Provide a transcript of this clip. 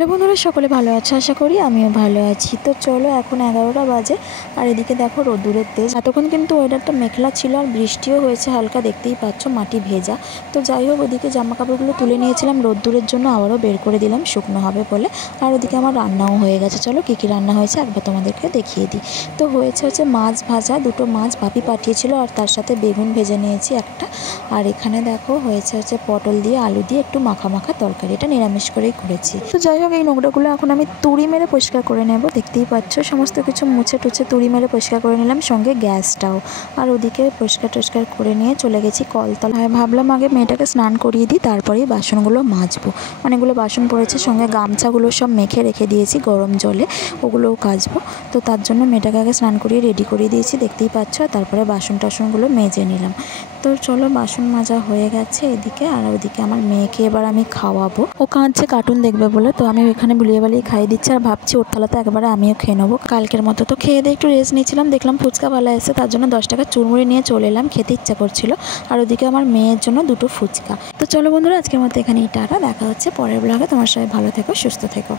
Hello বন্ধুরা, সকলে ভালো আছে আশা করি। আমিও ভালো আছি। তো চলো, এখন 11টা বাজে আর এদিকে দেখো রোদ্দুরের তেজ। এতক্ষণ কিন্তু ওয়েদারটা মেঘলা ছিল আর বৃষ্টিও হয়েছে হালকা, দেখতেই পাচ্ছ মাটি ভেজা। তো যাই হোক, ওদিকে জামা কাপড়গুলো তুলে নিয়েছিলাম রোদ্দুরের জন্য, আবারও বের করে দিলাম শুকনো হবে বলে। আর ওদিকে আমার রান্নাও হয়ে গেছে। চলো কী কী রান্না হয়েছে একবার তোমাদেরকে দেখিয়ে দিই। তো হচ্ছে মাছ ভাজা, দুটো মাছ ভাপি পাঠিয়েছিল আর তার সাথে বেগুন ভেজে নিয়েছি একটা। আর এখানে দেখো হচ্ছে পটল দিয়ে আলু দিয়ে একটু মাখা মাখা তরকারি, এটা নিরামিষ করেই করেছি। তো যাই হোক, এই নোংরাগুলো এখন আমি তুড়ি মেরে পরিষ্কার করে নেব। দেখতেই পাচ্ছ সমস্ত কিছু মুছে টুছে তুড়ি মেরে পরিষ্কার করে নিলাম, সঙ্গে গ্যাসটাও। আর ওদিকে পরিষ্কার টরিষ্কার করে নিয়ে চলে গেছি কলতলায়। ভাবলাম আগে মেয়েটাকে স্নান করিয়ে দিই, তারপরেই বাসনগুলো মাজবো। অনেকগুলো বাসন পড়েছে, সঙ্গে গামছাগুলো সব মেখে রেখে দিয়েছি গরম জলে, ওগুলোও কাচবো। তো তার জন্য মেয়েটাকে আগে স্নান করিয়ে রেডি করিয়ে দিয়েছি, দেখতেই পাচ্ছ। তারপরে বাসন টাসনগুলো মেজে নিলাম। তো চলো, বাসন মাজা হয়ে গেছে এদিকে। আর ওদিকে আমার মেয়েকে এবার আমি খাওয়াবো। ও কাঁদছে কার্টুন দেখবে বলে, তো আমি এখানে বুলিয়ে বালিয়ে খাইয়ে দিচ্ছি। আর ভাবছি ওর থালাতে একবারে আমিও খেয়ে নেবো কালকের মতো। তো খেয়ে দিয়ে একটু রেস্ট নিয়েছিলাম, দেখলাম ফুচকাওয়ালা এসে, তার জন্য 10 টাকা চুরমুড়ি নিয়ে চলে এলাম, খেতে ইচ্ছা করছিল। আর ওদিকে আমার মেয়ের জন্য দুটো ফুচকা। তো চলো বন্ধুরা, আজকের মতো এখানেই টাটা। দেখা হচ্ছে পরের ব্লগে। তোমার সবাই ভালো থেকো, সুস্থ থেকো।